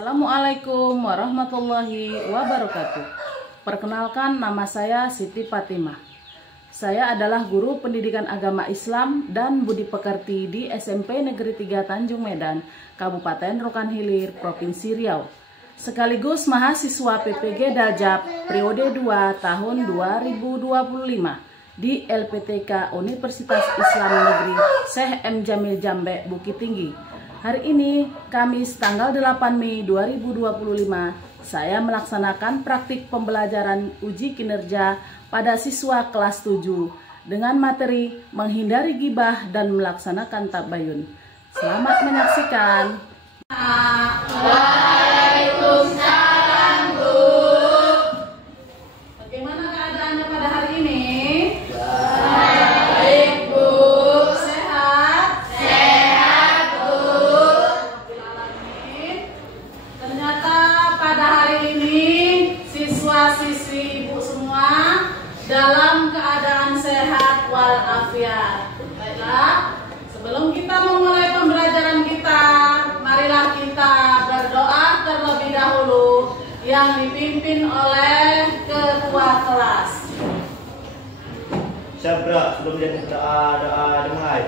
Assalamualaikum warahmatullahi wabarakatuh. Perkenalkan, nama saya Siti Fatimah. Saya adalah guru pendidikan agama Islam dan budi pekerti di SMP Negeri 3 Tanjung Medan, Kabupaten Rokan Hilir, Provinsi Riau. Sekaligus mahasiswa PPG Daljab periode 2 tahun 2025 di LPTK Universitas Islam Negeri Syekh M. Jamil Jambe, Bukit Tinggi. Hari ini, Kamis tanggal 8 Mei 2025, saya melaksanakan praktik pembelajaran uji kinerja pada siswa kelas 7 dengan materi menghindari gibah dan melaksanakan tabayun. Selamat menyaksikan. Waalaikumsalam, Bu. Bagaimana keadaannya pada hari ini? Baik, Bu. Sehat? Sehat, Bu. Ternyata pada hari ini siswa-siswi Ibu semua dalam keadaan sehat walafiat. Baiklah, sebelum kita memulai pembelajaran kita, marilah kita berdoa terlebih dahulu yang dipimpin oleh ketua kelas. Syabra, sebelum dia doa dimulai.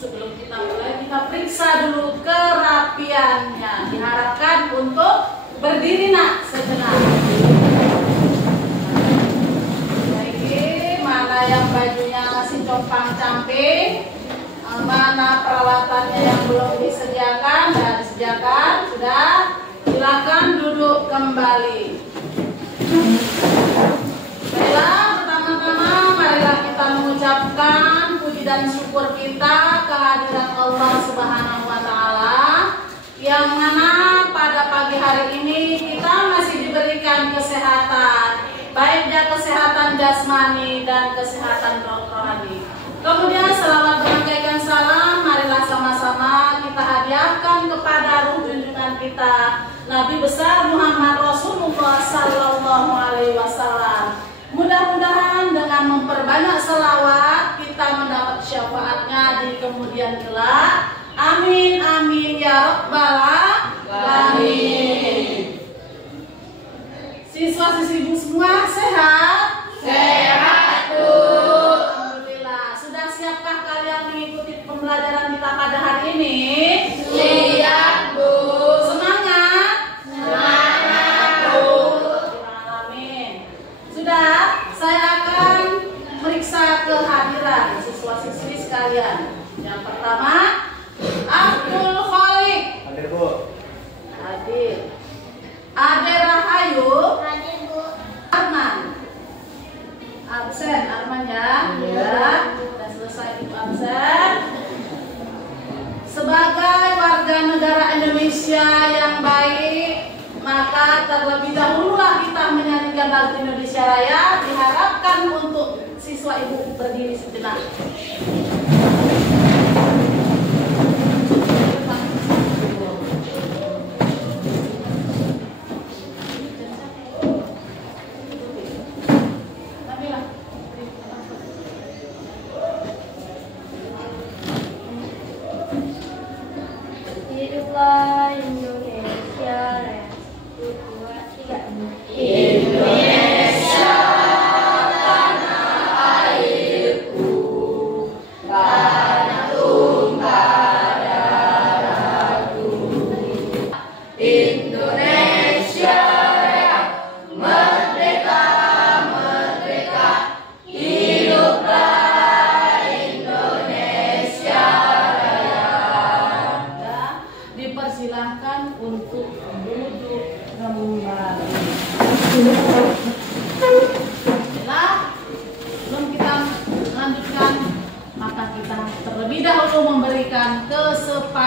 Sebelum kita mulai, kita periksa dulu kerapiannya. Diharapkan untuk berdiri nak sejenak. Jadi, mana yang bajunya masih compang-camping, mana peralatannya yang belum disediakan dan disediakan, sudah, silakan duduk kembali. Baiklah, pertama-tama marilah kita mengucapkan puji dan syukur kita kehadiran Allah Subhanahu wa Ta'ala, yang mana pada pagi hari ini kita masih diberikan kesehatan, baik kesehatan jasmani dan kesehatan rohani. Kemudian selawat berangkaikan salam, marilah sama-sama kita hadiahkan kepada ruh junjungan kita, Nabi besar Muhammad Rasulullah Sallallahu Alaihi Wasallam. Mudah-mudahan dengan memperbanyak selawat kita mendapat syafaatnya di kemudian kelak. Amin amin ya rabbal alamin. Siswa-siswi semua sehat? Sehat, Bu. Alhamdulillah. Sudah siapkah kalian mengikuti pembelajaran kita pada hari ini? Siap, Bu. Semangat? Semangat, Bu. Amin. Sudah, saya akan meriksa kehadiran siswa-siswi sekalian. Yang pertama, Abdul Khalik. Hadir, Bu. Hadir. Ade Rahayu. Hadir, Bu. Arman. Absen, Arman ya. Ya. Sudah selesai Ibu absen. Sebagai warga negara Indonesia yang baik, maka terlebih dahululah kita menyanyikan lagu Indonesia Raya. Diharapkan untuk siswa Ibu berdiri sejenak. Hiduplah Indonesia Raya. 1, 2, 3. Indonesia tanah airku.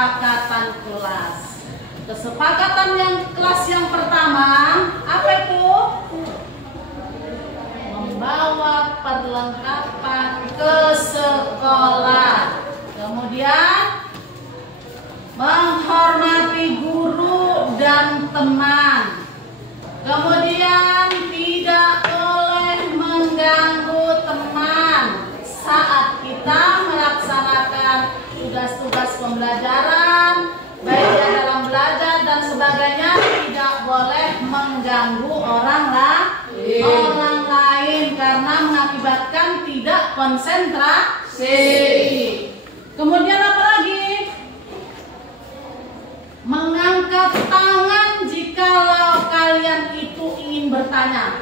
kesepakatan kelas. Kesepakatan kelas yang pertama apa itu? Membawa perlengkapan ke sekolah. Kemudian menghormati guru dan teman. Kemudian tidak boleh mengganggu teman saat kita melaksanakan tugas-tugas pembelajaran, baik di dalam belajar dan sebagainya. Tidak boleh mengganggu orang lain karena mengakibatkan tidak konsentrasi. Kemudian apa lagi? Mengangkat tangan jikalau kalian itu ingin bertanya.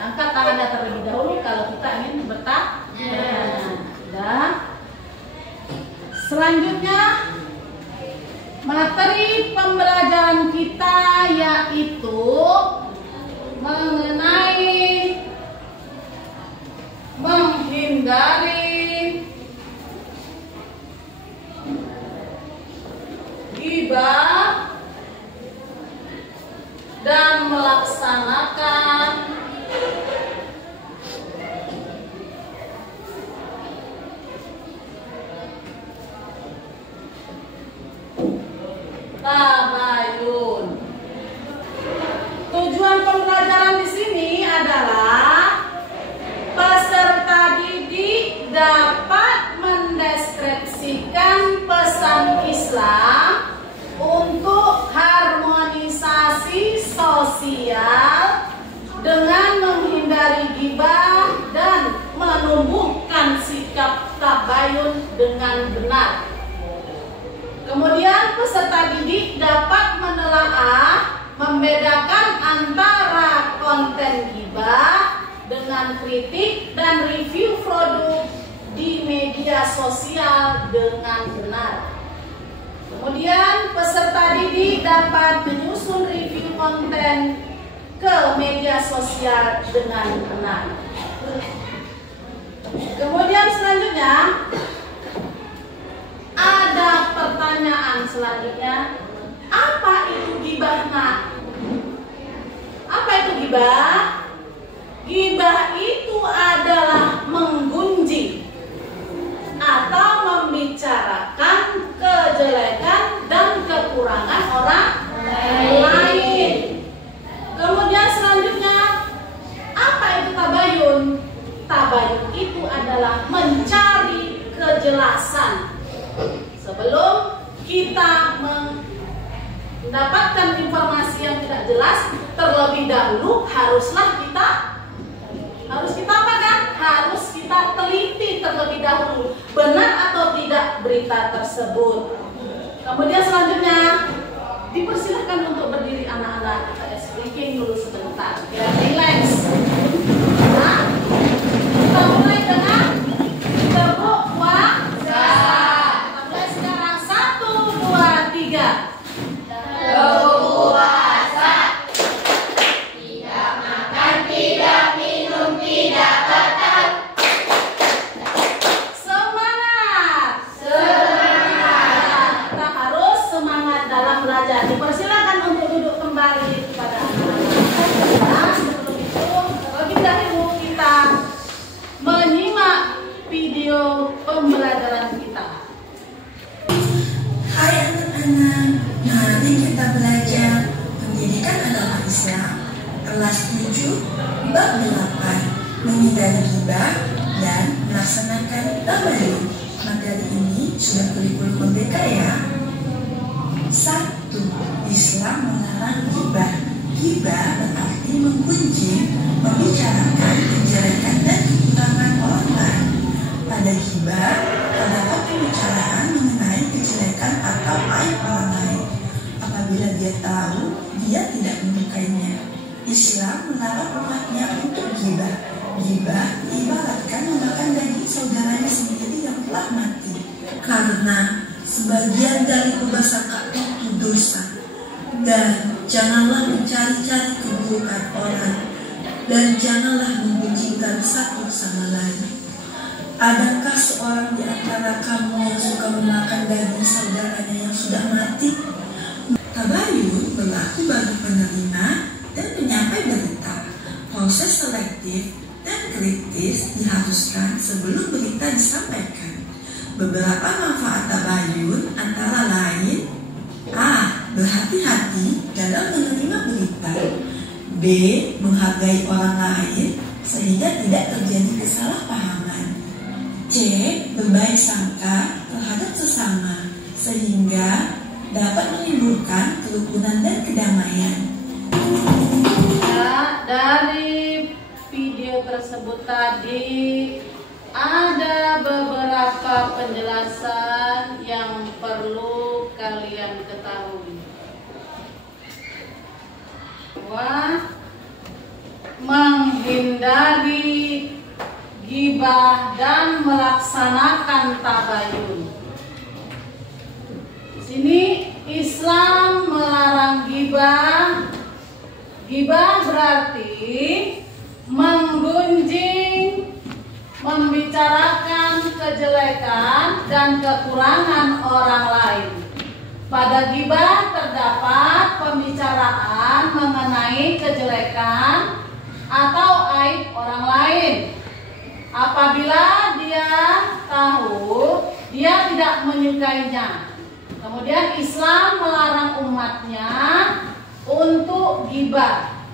Angkat tangannya terlebih dahulu kalau kita ingin bertanya. Dan selanjutnya materi pembelajaran kita yaitu mengenai menghindari ghibah dan melaksanakan tabayun. Tujuan pembelajaran di sini adalah peserta didik dapat mendeskripsikan pesan Islam untuk harmonisasi sosial dengan menghindari ghibah dan menumbuhkan sikap tabayun dengan benar. Kemudian peserta didik dapat menelaah, membedakan antara konten ghibah dengan kritik dan review produk di media sosial dengan benar. Kemudian peserta didik dapat menyusun review konten ke media sosial dengan benar. Kemudian selanjutnya ada pertanyaan selanjutnya. Apa itu ghibah, Nak? Apa itu ghibah? Ghibah itu adalah menggunjing atau membicarakan kejelekan dan kekurangan orang lain. Kemudian selanjutnya, apa itu tabayun? Tabayun itu adalah mencari kejelasan. Sebelum kita mendapatkan informasi yang tidak jelas, terlebih dahulu harus kita apa kan? Harus kita teliti terlebih dahulu benar atau tidak berita tersebut. Kemudian selanjutnya dipersilahkan untuk berdiri anak-anak. Kita speaking dulu sebentar biar relax. Nah, kita mulai dengan berbuat puasa. Kita mulai sekarang 1, 2, 3. Berpuasa, tidak makan, tidak minum, tidak batal. Semangat. Kita harus semangat dalam belajar. Dipersilakan untuk duduk kembali kepada anak-anak. Nah, sebelum itu, terlebih dahulu kita menyimak video pembelajaran kita. Hai anak-anak, mari kita belajar pendidikan agama Islam kelas 7 bab 8 menghindari ghibah dan melaksanakan tabayun. Materi ini sudah kurikulum merdeka ya. 1. Islam melarang ghibah. Ghibah berarti menggunjing, membicarakan kejelekan dan kekurangan orang lain. Pada ghibah terdapat pembicaraan mengenai kejelekan atau aib orang lain. Apabila dia tahu, dia tidak menyukainya. Islam melarang umatnya untuk ghibah. Ghibah ibaratkan memakan daging saudaranya sendiri yang telah mati. Karena sebagian dari kebasakan itu dosa. Dan janganlah mencari-cari keburukan orang. Dan janganlah membenci satu sama lain. Adakah seorang di antara kamu yang suka memakan daging saudaranya yang sudah mati? Tabayun berlaku bagi penerima dan penyampai berita. Proses selektif dan kritis diharuskan sebelum berita disampaikan. Beberapa manfaat tabayun antara lain: A. Berhati-hati dalam menerima berita. B. Menghargai orang lain sehingga tidak terjadi kesalahpahaman. C. Berbaik sangka terhadap sesama sehingga dapat menimbulkan kerukunan dan kedamaian. Ya, dari video tersebut tadi ada beberapa penjelasan yang perlu kalian ketahui. Bahwa menghindari ghibah dan melaksanakan tabayun. Di sini Islam melarang ghibah. Ghibah berarti menggunjing, membicarakan kejelekan dan kekurangan orang lain. Pada ghibah terdapat pembicaraan mengenai kejelekan atau aib orang lain. Apabila dia tahu dia tidak menyukainya. Kemudian Islam melarang umatnya untuk ghibah.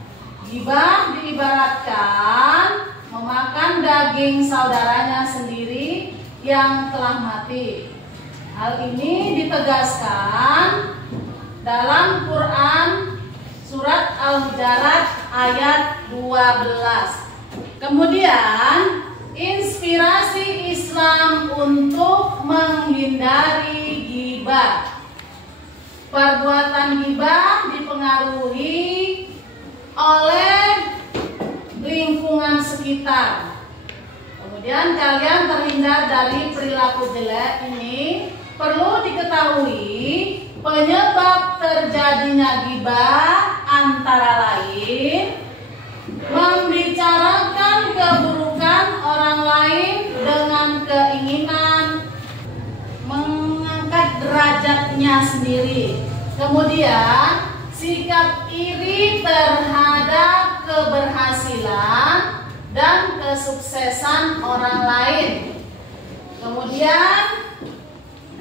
Ghibah diibaratkan memakan daging saudaranya sendiri yang telah mati. Hal ini ditegaskan dalam Quran surat Al-Hujurat ayat 12. Kemudian inspirasi Islam untuk menghindari ghibah. Perbuatan ghibah dipengaruhi oleh lingkungan sekitar. Kemudian kalian terhindar dari perilaku jelek ini. Perlu diketahui penyebab terjadinya ghibah antara lain membicarakan keburukan orang lain dengan keinginan mengangkat derajatnya sendiri. Kemudian sikap iri terhadap keberhasilan dan kesuksesan orang lain. Kemudian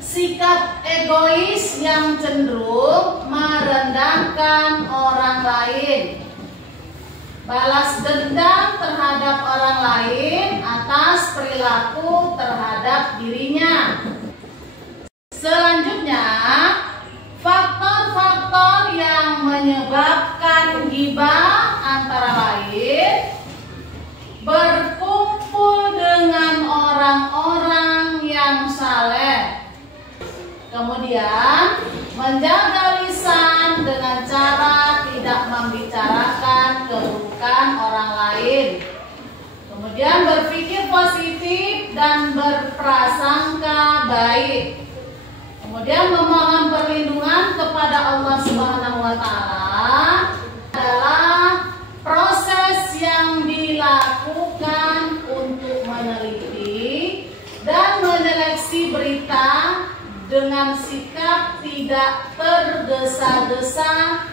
sikap egois yang cenderung merendahkan orang lain. Balas dendam terhadap orang lain atas perilaku terhadap dirinya. Selanjutnya, faktor-faktor yang menyebabkan ghibah antara lain berkumpul dengan orang-orang yang saleh. Kemudian menjaga lisan dengan cara tidak membicarakan keburukan orang lain. Kemudian berpikir positif dan berprasangka baik. Kemudian memohon perlindungan kepada Allah Subhanahu wa Ta'ala adalah proses yang dilakukan untuk meneliti dan menyeleksi berita dengan sikap tidak tergesa-gesa.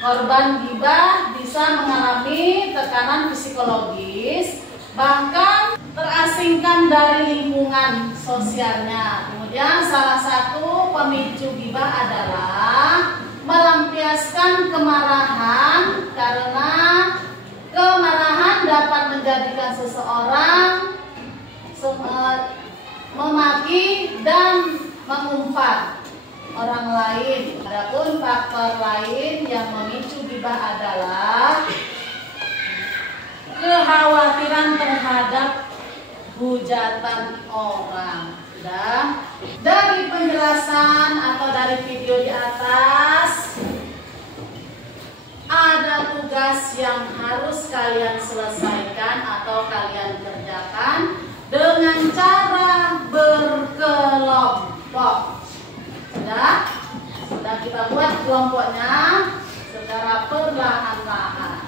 Korban ghibah bisa mengalami tekanan psikologis, bahkan terasingkan dari lingkungan sosialnya. Kemudian salah satu pemicu ghibah adalah melampiaskan kemarahan, karena kemarahan dapat menjadikan seseorang memaki dan mengumpat orang lain. Adapun faktor lain yang memicu ghibah adalah kekhawatiran terhadap hujatan orang. Sudah. Dari penjelasan atau dari video di atas, ada tugas yang harus kalian selesaikan atau kalian kerjakan dengan cara berkelompok. Sudah kita buat kelompoknya secara perlahan-lahan.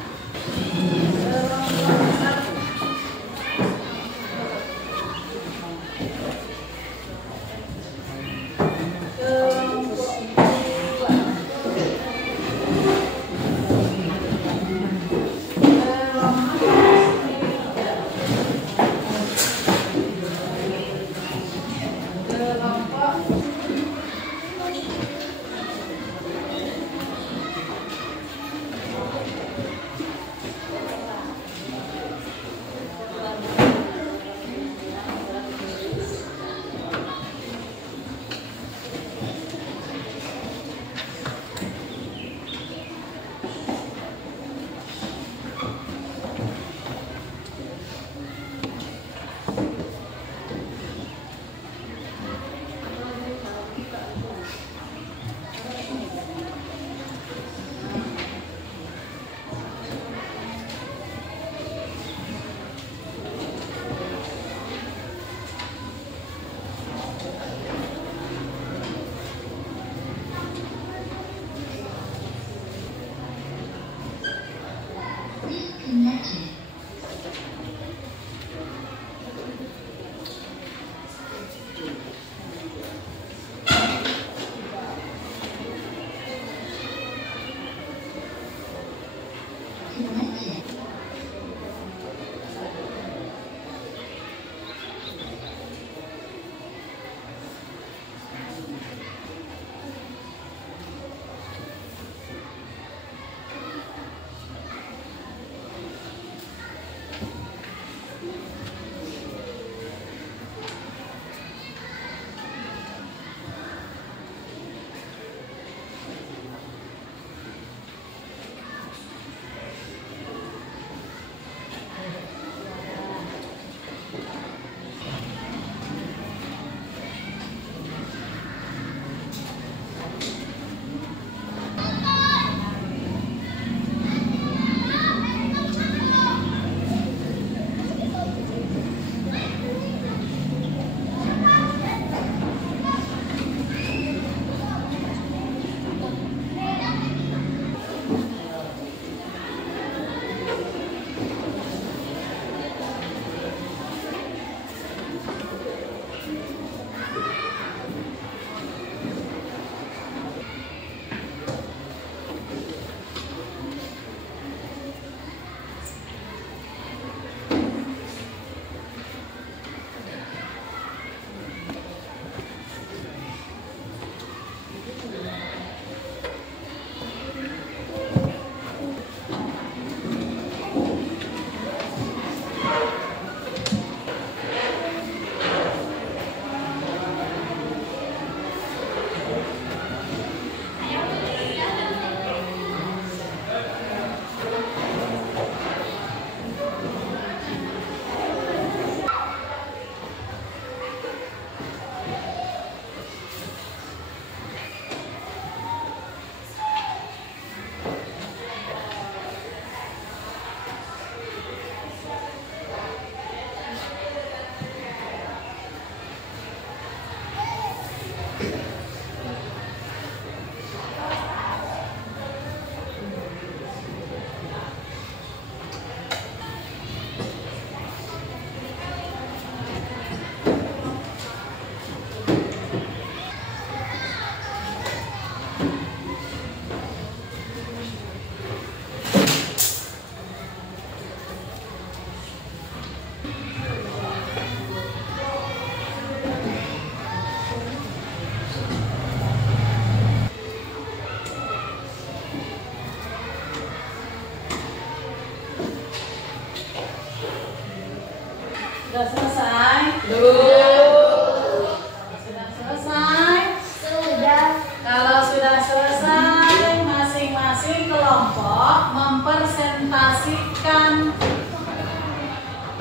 presentasikan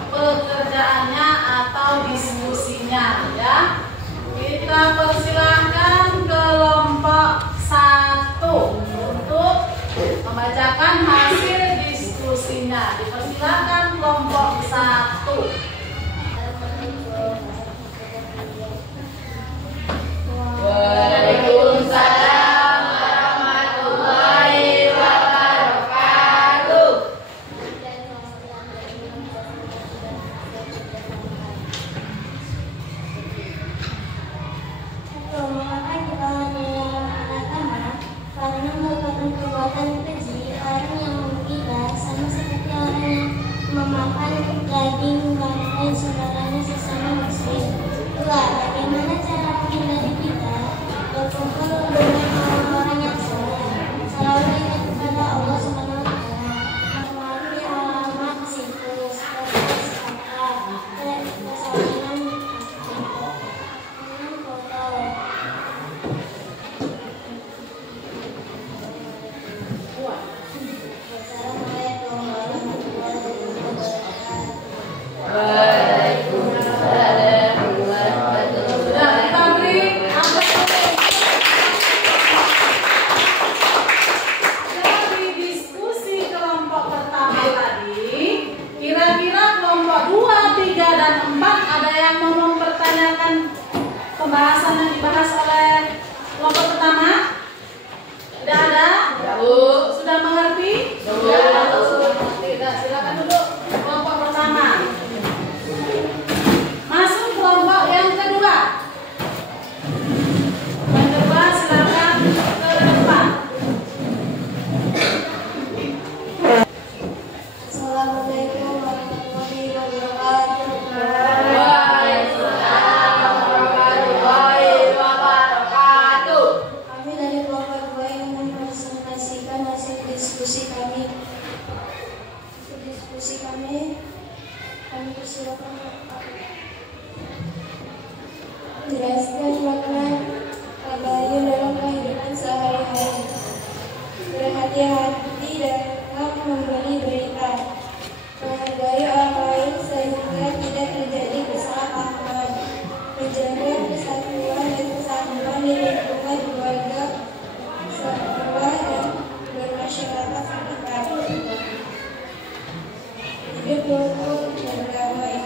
pekerjaannya atau diskusinya ya. Kita persilahkan kelompok 1 untuk membacakan hasil diskusinya. Dipersilakan kelompok 1. Waalaikumsalam warahmatullahi wabarakatuh. Mengapa kita melarang anak-anak? Karena merupakan perbuatan keji. Orang yang tidak sama seperti orang yang memakan daging bangkai saudaranya sesama muslim. 2. Bagaimana cara menghindari kita berkumpul dengan orang-orang yang soleh? Selalu ingat kepada Allah Subhanahu wa Ta'ala. Melalui alamat situs persaudaraan dengan foto. Wassalamualaikum warahmatullahi wabarakatuh. Sudah kita beri angka. Dari diskusi kelompok pertama tadi, kira-kira kelompok 2, 3, dan 4 ada yang mau mempertanyakan pembahasan yang dibahas oleh kelompok pertama? Tidak ada? Sudah mengerti? Sudah. Tidak, silakan duduk kelompok pertama. Masuk kelompok yang kedua. Yang kedua silakan ke depan. Assalamualaikum warahmatullahi wabarakatuh. Waalaikumsalam warahmatullahi wabarakatuh. Kami dari kelompok 2 yang mempresentasikan hasil diskusi kami. Kami persilakan jelaskan makna tabayun dalam kehidupan sehari-hari. Berhati-hati dalam memberi berita. Menghargai orang lain sehingga tidak terjadi kesalahpahaman. Menjaga persatuan dan kesatuan di lingkungan keluarga, sekolah, dan bermasyarakat sekitar. Hidup rukun dan damai.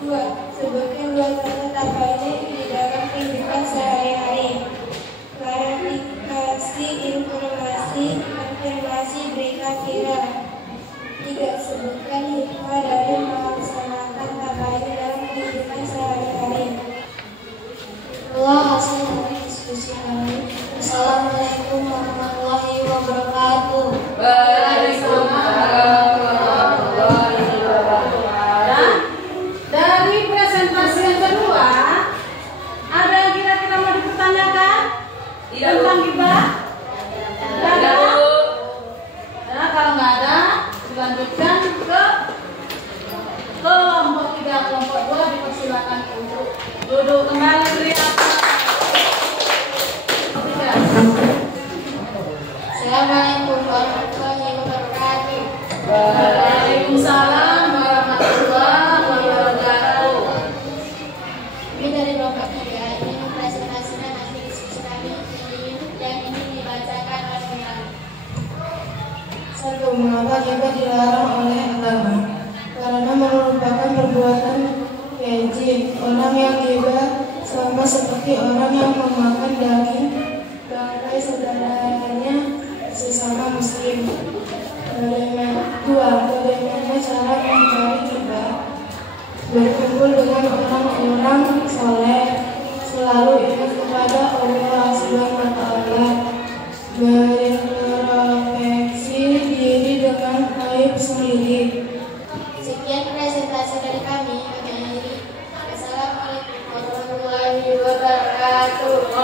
2. Sebutkan 2 kata tabayun di dalam kehidupan sehari-hari. Klarifikasi informasi, konfirmasi berita viral. 3. Sebutkan hikmah dari melaksanakan tabayun dalam kehidupan sehari-hari. Itulah hasil dari diskusi kami. Assalamualaikum warahmatullahi wabarakatuh. Dan dari presentasi yang kedua, ada yang kira-kira mau dipertanyakan tentang gibah? Tidak ada? Nah, kalau nggak ada, dilanjutkan ke kelompok 3, kelompok 2 dipersilakan untuk duduk kembali. Beri aplaus. Assalamualaikum warahmatullahi wabarakatuh. Waalaikumsalam warahmatullahi wabarakatuh. Kami dari kelompok 3 ingin mempresentasikan hasil diskusi kami yang ini dibacakan oleh kami. 1. Mengapa ghibah dilarang oleh agama? Karena merupakan perbuatan keji. Orang yang ghibah sama seperti orang yang memakan daging bangkai saudaranya sesama muslim. 2. Bagaimana cara menghindari ghibah? Berkumpul dengan orang-orang soleh, selalu ingat kepada Allah Subhanahu wa Ta'ala, berintrospeksi diri dengan aib sendiri. Sekian presentasi dari kami akhiri. Assalamualaikum warahmatullahi wabarakatuh.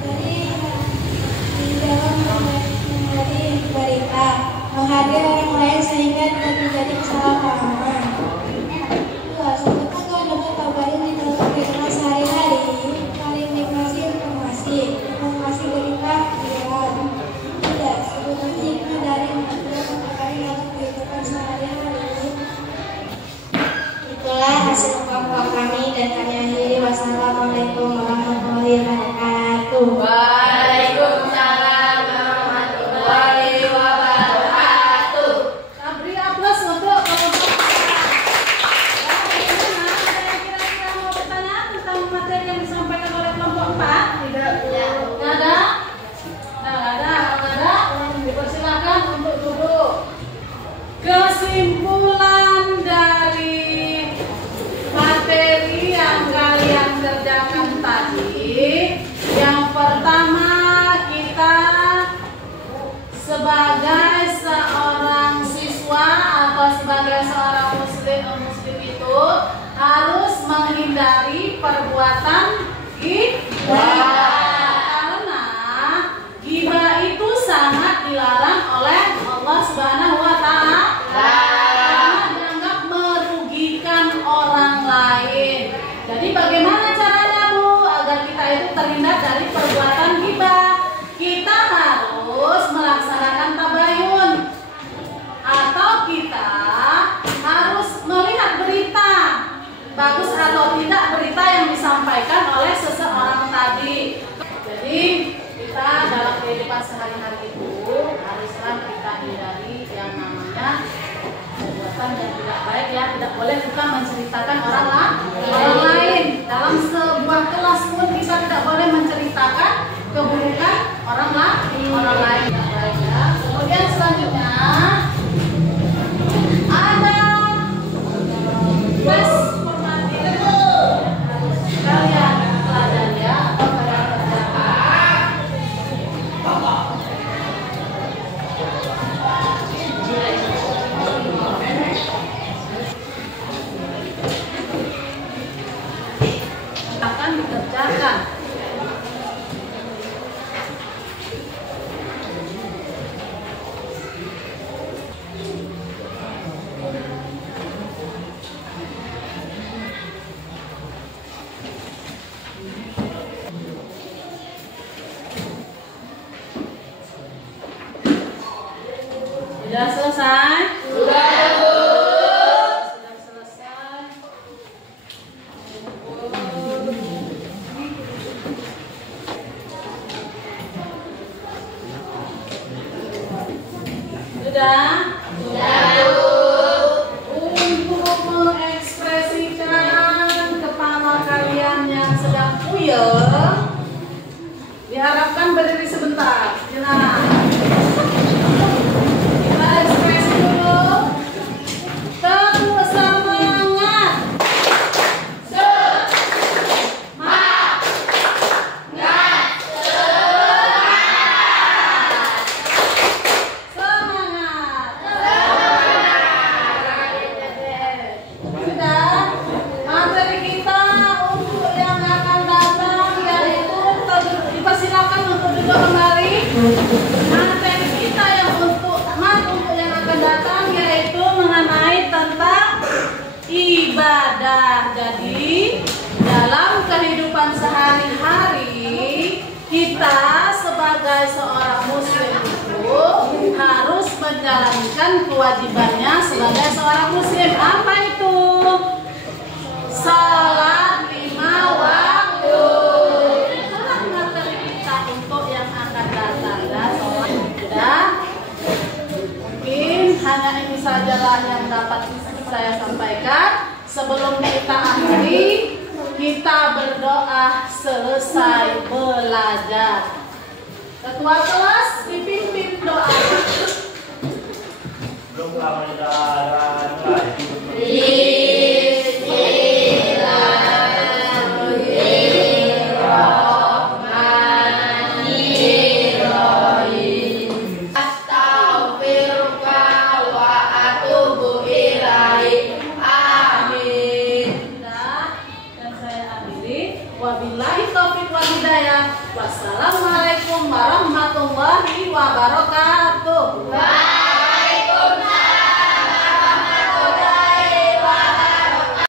di dalam memberi berita, menghadir orang lain sehingga tidak terjadi kesalahpahaman. Sebutkan dapat kabarin di dalam kehidupan sehari-hari, paling nikmati informasi berita viral. Tidak, sebutkan hikmah dari mengambil kabarin dalam kehidupan sehari-hari. Itulah hasil kelompok kami dan kami akhiri. Wassalamualaikum warahmatullahi wabarakatuh. Waalaikumsalam warahmatullahi wabarakatuh. Beri aplaus untuk kelompok. Bagaimana? Ada yang kira-kira mau bertanya tentang materi yang disampaikan oleh kelompok 4? Tidak. Nggak ada? Nggak ada. Dipersilakan untuk duduk. Kesimpulan dari materi yang kalian kerjakan tadi, yang pertama, kita sebagai seorang siswa atau sebagai seorang muslim itu harus menghindari perbuatan ghibah. Karena ghibah itu sangat dilarang oleh Allah Subhanahu wa Ta'ala. Karena dianggap merugikan orang lain. Jadi bagaimana caranya, Bu, agar kita itu terhindar dari perbuatan ghibah? Kita harus melaksanakan tabayun, atau kita harus melihat berita, bagus atau tidak berita yang disampaikan oleh seseorang tadi. Jadi kita dalam kehidupan sehari-hari itu haruslah kita hindari yang namanya perbuatan yang tidak baik, ya. Tidak boleh kita menceritakan orang lain. Dalam sebuah kelas pun kita tidak boleh menceritakan keburukan orang lain. Ya. Kemudian selanjutnya ada tes formatif. Kalian pelajari ya, atau kalian kerjakan. Akan dikerjakan. Sudah selesai? Sudah selesai. Sudah? Untuk mengekspresikan kepala kalian yang sedang puyeng, diharapkan berdiri sebentar. Kita ekspresi dulu. Teguh semangat. Sudah, materi kita untuk yang akan datang yaitu dipersilakan untuk duduk kembali. Materi kita yang untuk yang akan datang yaitu mengenai tentang ibadah. Jadi dalam kehidupan sehari-hari kita sebagai seorang muslim itu harus menjalankan kewajibannya sebagai seorang muslim. Apa itu? Salat 5 waktu. Itulah materi kita untuk yang akan datang. Sudah? Mungkin hanya ini sajalah yang dapat saya sampaikan. Sebelum kita akhiri, kita berdoa selesai belajar. Ketua kelas dipimpin doa. Belum lama kita mulai. Wabillahi taufiq wal hidayah. Wassalamualaikum warahmatullahi wabarakatuh.